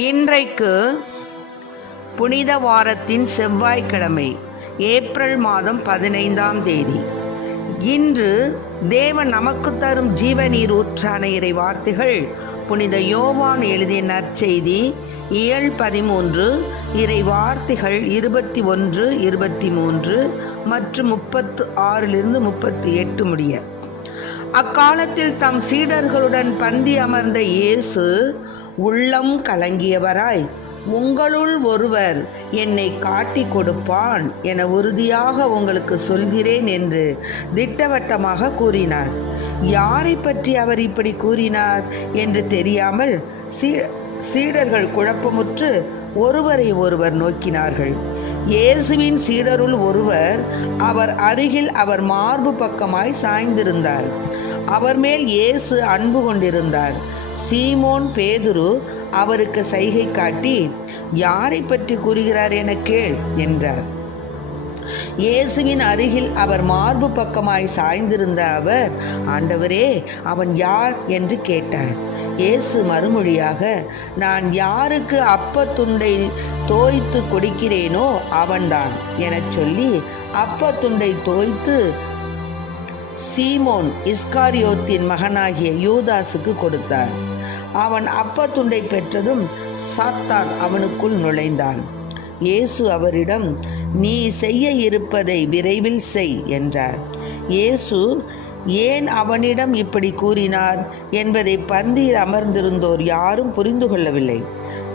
இன்றைக்கு புனித வாரத்தின் செவ்வாய்க்கிழமை, ஏப்ரல் மாதம் 15ஆம் தேதி. இன்று தேவன் நமக்கு தரும் ஜீவநீர் ஊற்றான இறை வார்த்தைகள் புனித யோவான் எழுதிய நற்செய்தி இயல் 13, இறை வார்த்தைகள் 21, 23 மற்றும் 36 38 முடிய. அக்காலத்தில் தம் சீடர்களுடன் பந்தி அமர்ந்த இயேசு உள்ளம் கலங்கியவராய், உங்களுள் ஒருவர் என்னை காட்டி கொடுப்பான் என உறுதியாக உங்களுக்கு சொல்கிறேன் என்று திட்டவட்டமாக கூறினார். யாரை பற்றி அவர் இப்படி கூறினார் என்று தெரியாமல் சீடர்கள் குழப்பமுற்று ஒருவரை ஒருவர் நோக்கினார்கள். இயேசுவின் சீடருள் ஒருவர் அவர் அருகில் அவர் மார்பு பக்கமாய் சாய்ந்திருந்தார். அவர் மேல் இயேசு அன்பு கொண்டிருந்தார். சீமோன் பேதுரு அவருக்கு சைகை காட்டி, யாரை பற்றி கூறுகிறார் என கேள் என்றார். இயேசுவின் அருகில் அவர் மார்பு பக்கமாய் சாய்ந்திருந்த அவர், ஆண்டவரே, அவன் யார் என்று கேட்டார். இயேசு மறுமொழியாக, நான் யாருக்கு அப்பத்துண்டை தோய்த்து கொடுக்கிறேனோ அவன்தான் எனச் சொல்லி அப்பத்துண்டை தோய்த்து சீமோன் இஸ்காரியோத்தின் மகனாகிய யூதாசுக்கு கொடுத்தார். அவன் அப்பத்துண்டை பெற்றதும் சாத்தான் அவனுக்குள் நுழைந்தான். இயேசு அவரிடம், நீ செய்ய இருப்பதை விரைவில் செய் என்றார். இயேசு ஏன் அவனிடம் இப்படி கூறினார் என்பதை பந்தியில் அமர்ந்திருந்தோர் யாரும் புரிந்து கொள்ளவில்லை.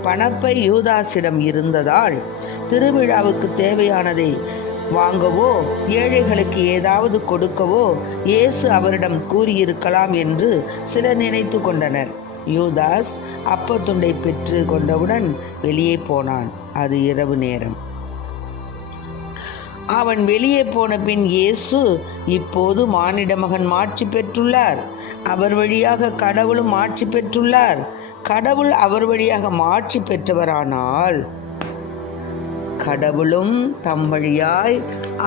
பணப்பை யூதாசிடம் இருந்ததால் திருவிழாவுக்கு தேவையானதை வாங்கவோ ஏழைகளுக்கு ஏதாவது கொடுக்கவோ இயேசு அவரிடம் கூறியிருக்கலாம் என்று சிலர் நினைத்து கொண்டனர். யூதாஸ் அப்பத்துண்டை பெற்று கொண்டவுடன் வெளியே போனான். அது இரவு நேரம். அவன் வெளியே போன பின் இயேசு, இப்போது மானிட மகன் மாட்சி பெற்றுள்ளார், அவர் வழியாக கடவுளும் மாட்சி பெற்றுள்ளார். கடவுள் அவர் வழியாக மாட்சி பெற்றவரானால் கடவுளும் தம் வழியாய்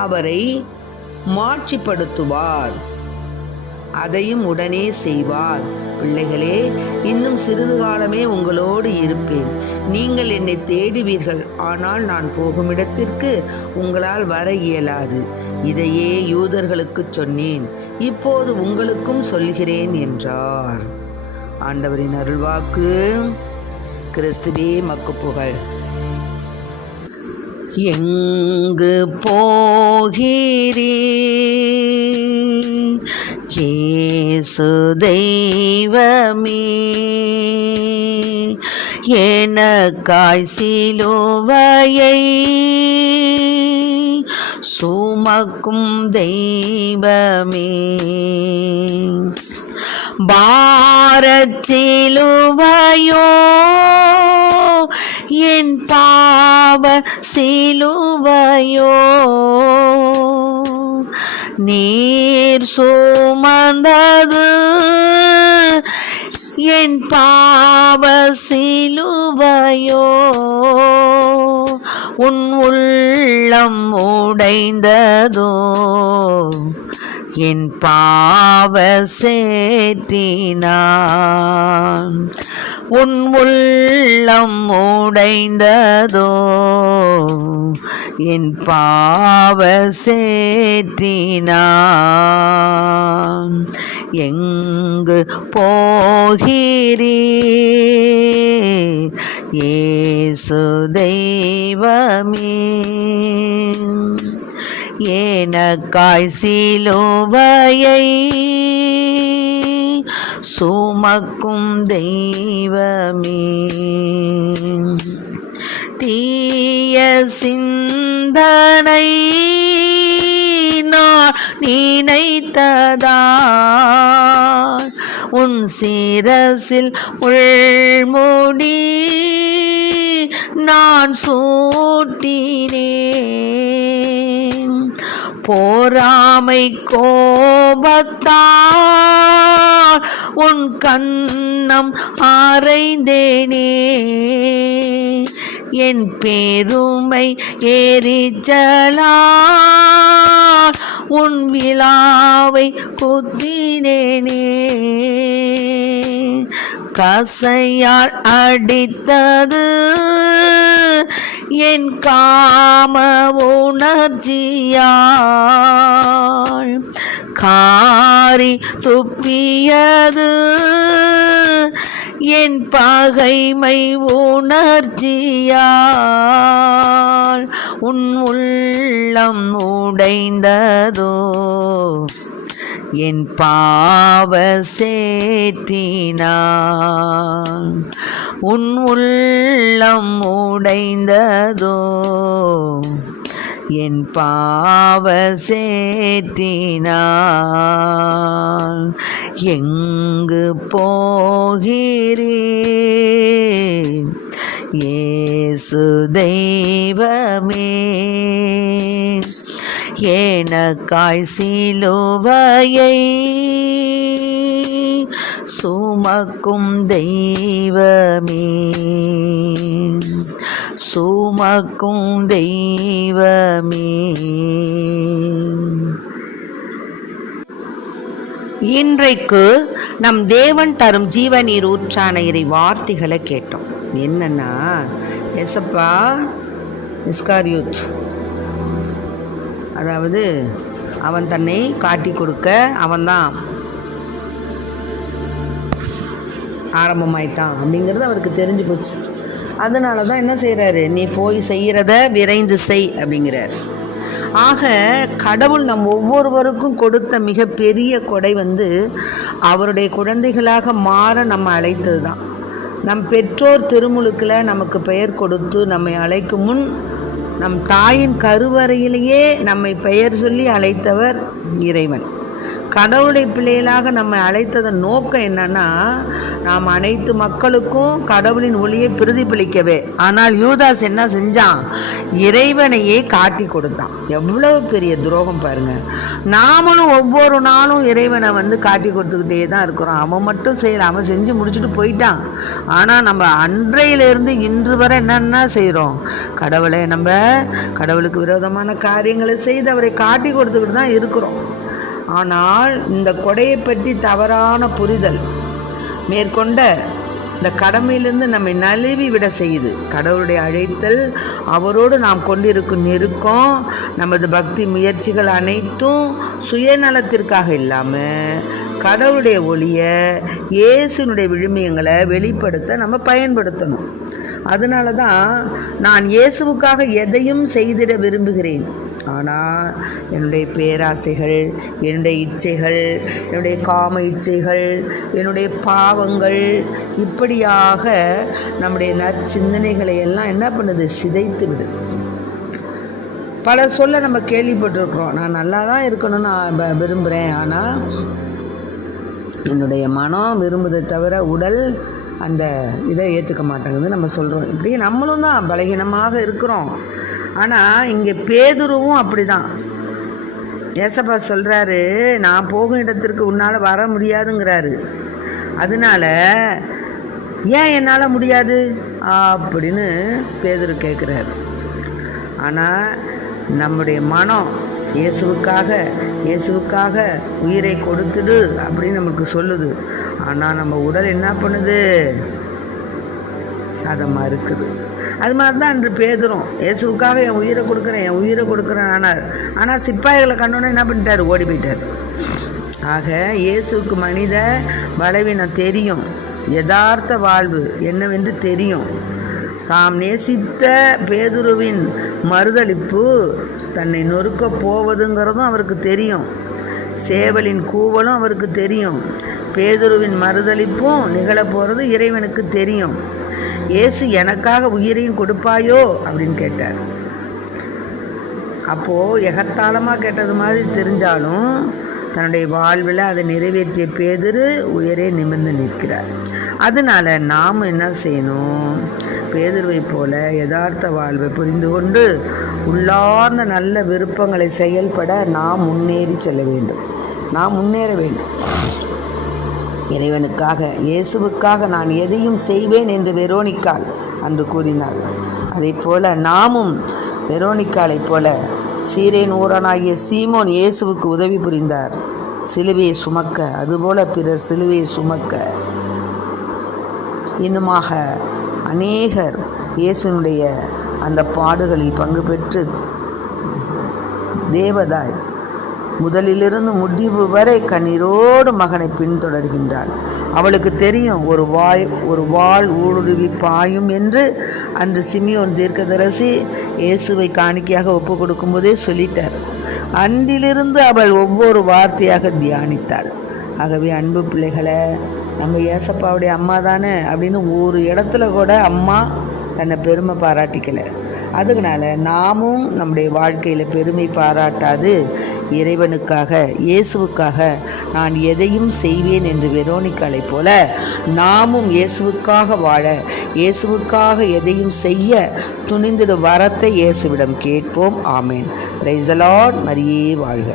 அவரை மாட்சிப்படுத்துவார், அதையும் உடனே செய்வார். பிள்ளைகளே, இன்னும் சிறிது காலமே உங்களோடு இருப்பேன். நீங்கள் என்னை தேடுவீர்கள், ஆனால் நான் போகும் இடத்திற்கு உங்களால் வர இயலாது. இதையே யூதர்களுக்கு சொன்னேன், இப்போது உங்களுக்கும் சொல்கிறேன் என்றார். ஆண்டவரின் அருள்வாக்கு. கிறிஸ்துவே மக்கு புகழ். எங்கு போகிறீ இயேசு தெய்வமே, எனக்காய் சிலுவையை சுமக்கும் தெய்வமே, பாரச் சிலுவையோ என் பாவ சிலுவையோ, நீர் சுமந்தது என் பாவ சிலுவையோ, உன் உள்ளம் உடைந்ததோ என் பாவ சேற்றினான், உன் உள்ளம் உடைந்ததோ என் பாவ சேற்றினான். எங்கு போகிறீர் இயேசு தெய்வமே, எனக்காய் சிலுவையை சுமக்கும் தெய்வமே, தீய சிந்தனை நான் நினைத்ததால் உன் சிரசில் உள்முடி நான் சூட்டினேன். போராமை கோபத்தால் உன் கண்ணம் அறைந்தேனே, என் பெருமை எரிச்சலால் உன் விழாவை குத்தினேனே. கசையால் அடித்தது என் காம உணர்ச்சியால், காரி துப்பியது என் பகைமை உணர்ச்சியால், உன் உள்ளம் உடைந்ததோ என் பாவ சேற்றினான், உன் உள்ளம் உடைந்ததோ என் பாவ சேற்றினான். எங்கு போகிறேன் இயேசு தெய்வமே, எனக்காய் சிலுவையை சுமக்கும் தெய்வமே, சுமக்கும் தெய்வமே. இன்றைக்கு நம் தேவன் தரும் ஜீவநீர் ஊற்றான இறை வார்த்தைகளை கேட்டோம். என்னன்னா, ஏசப்பா இஸ்காரியோத், அதாவது அவன் தன்னை காட்டி கொடுக்க அவன்தான் ஆரம்பமாயிட்டான் அப்படிங்கிறது அவருக்கு தெரிஞ்சு போச்சு. அதனால தான் என்ன செய்கிறாரு, நீ போய் செய்கிறத விரைந்து செய் அப்படிங்கிறார். ஆக கடவுள் நம் ஒவ்வொருவருக்கும் கொடுத்த மிகப்பெரிய கொடை அவருடைய குழந்தைகளாக மாற நம்ம அழைத்தது தான். நம் பெற்றோர் திருமுழுக்கில் நமக்கு பெயர் கொடுத்து நம்மை அழைக்கும் முன் நம் தாயின் கருவறையிலேயே நம்மை பெயர் சொல்லி அழைத்தவர் இறைவன். கடவுளுடைய பிள்ளைகளாக நம்மை அழைத்ததன் நோக்கம் என்னன்னா, நாம் அனைத்து மக்களுக்கும் கடவுளின் ஒளியை பிரதிபலிக்கவே. ஆனால் யூதாஸ் என்ன செஞ்சான், இறைவனையே காட்டி கொடுத்தான். எவ்வளவு பெரிய துரோகம் பாருங்க. நாமளும் ஒவ்வொரு நாளும் இறைவனை காட்டி கொடுத்துக்கிட்டே தான் இருக்கிறோம். அவன் மட்டும் செய்யல, அவன் செஞ்சு முடிச்சுட்டு போயிட்டான். ஆனால் நம்ம அன்றையிலிருந்து இன்று வரை என்னென்ன செய்கிறோம், கடவுளை நம்ம கடவுளுக்கு விரோதமான காரியங்களை செய்து அவரை காட்டி கொடுத்துக்கிட்டு தான் இருக்கிறோம். ஆனால் இந்த கொடையை பற்றி தவறான புரிதல் மேற்கொண்ட இந்த கடமையிலிருந்து நம்மை நழுவி விட செய்யுது. கடவுளுடைய அழைத்தல், அவரோடு நாம் கொண்டிருக்கும் நெருக்கம், நமது பக்தி முயற்சிகள் அனைத்தும் சுயநலத்திற்காக இல்லாமல் கடவுளுடைய ஒளியை, இயேசுனுடைய விழுமியங்களை வெளிப்படுத்த நம்ம பயன்படுத்தணும். அதனால தான் நான் இயேசுவுக்காக எதையும் செய்திட விரும்புகிறேன். ஆனால் என்னுடைய பேராசைகள், என்னுடைய இச்சைகள், என்னுடைய காம இச்சைகள், என்னுடைய பாவங்கள், இப்படியாக நம்முடைய நற்சிந்தனைகளை எல்லாம் என்ன பண்ணுது, சிதைத்து விடுது. பல சொல்ல நம்ம கேள்விப்பட்டிருக்கிறோம், நான் நல்லா தான் இருக்கணும்னு நான் விரும்புகிறேன், ஆனால் என்னுடைய மனம் விரும்புதை தவிர உடல் அந்த இதை ஏற்றுக்க மாட்டேங்குது நம்ம சொல்கிறோம். இப்படி நம்மளும் தான் பலகீனமாக இருக்கிறோம். ஆனால் இங்கே பேதுருவும் அப்படி தான். ஏசப்பா சொல்கிறாரு, நான் போகும் இடத்திற்கு உன்னால் வர முடியாதுங்கிறாரு. அதனால ஏன் என்னால் முடியாது அப்படின்னு பேதுரு கேட்குறாரு. ஆனால் நம்முடைய மனம் இயேசுவுக்காக உயிரை கொடுத்துடு அப்படின்னு நமக்கு சொல்லுது. ஆனால் நம்ம உடல் என்ன பண்ணுது, அதை மறுக்குது. அது மாதிரி தான் அன்று பேதுரும் இயேசுவுக்காக என் உயிரை கொடுக்குறேன் ஆனால் சிப்பாய்களை கண்டோன்னே என்ன பண்ணிட்டார், ஓடி போயிட்டார். ஆக இயேசுவுக்கு மனித பலவீனம் தெரியும், யதார்த்த வாழ்வு என்னவென்று தெரியும். தாம் நேசித்த பேதுருவின் மறுதளிப்பு தன்னை நொறுக்க போவதுங்கிறதும் அவருக்கு தெரியும். சேவலின் கூவலும் அவருக்கு தெரியும். பேதுருவின் மறுதளிப்பும் நிகழப்போகிறது இறைவனுக்கு தெரியும். இயேசு எனக்காக உயிரையும் கொடுப்பாயோ அப்படின்னு கேட்டார். அப்போது எகத்தாளமாக கேட்டது மாதிரி தெரிஞ்சாலும் தன்னுடைய வாழ்வில் அதை நிறைவேற்றிய பேதுரு உயிரே நிமிர்ந்து நிற்கிறார். அதனால நாம் என்ன செய்யணும், பேதுருவை போல யதார்த்த வாழ்வை புரிந்து கொண்டு உள்ளார்ந்த நல்ல விருப்பங்களை செயல்பட நாம் முன்னேறி செல்ல வேண்டும். நாம் முன்னேற வேண்டும். இறைவனுக்காக, இயேசுவுக்காக நான் எதையும் செய்வேன் என்று வெரோனிக்காள் அன்று கூறினார். அதை போல நாமும் வெரோனிக்காளைப் போல சீரேன் ஊரானாகிய சீமோன் இயேசுவுக்கு உதவி புரிந்தார் சிலுவையை சுமக்க. அதுபோல பிறர் சிலுவையை சுமக்க இன்னுமாக அநேகர் இயேசுனுடைய அந்த பாடுகளில் பங்கு பெற்று தேவதாய் முதலிலிருந்து முடிவு வரை கண்ணீரோடு மகனை பின்தொடர்கின்றாள். அவளுக்கு தெரியும் ஒரு வாள் ஊடுருவி பாயும் என்று அன்று சிமியோன் தீர்க்கதரிசி இயேசுவை காணிக்கையாக ஒப்பு கொடுக்கும்போதே சொல்லிட்டார். அன்றிலிருந்து அவள் ஒவ்வொரு வார்த்தையாக தியானித்தாள். ஆகவே அன்பு பிள்ளைகளை, நம்ம ஏசப்பாவுடைய அம்மா தானே அப்படின்னு ஒரு இடத்துல கூட அம்மா தன்னை பெருமை பாராட்டிக்கலை. அதுக்குனால நாமும் நம்முடைய வாழ்க்கையில் பெருமை பாராட்டாது இறைவனுக்காக, இயேசுவுக்காக நான் எதையும் செய்வேன் என்று வெரோனிக்காளை போல நாமும் இயேசுவுக்காக வாழ, இயேசுவுக்காக எதையும் செய்ய துணிந்திடும் வரத்தை இயேசுவிடம் கேட்போம். ஆமேன். Praise the lord. மரியே வாழ்க.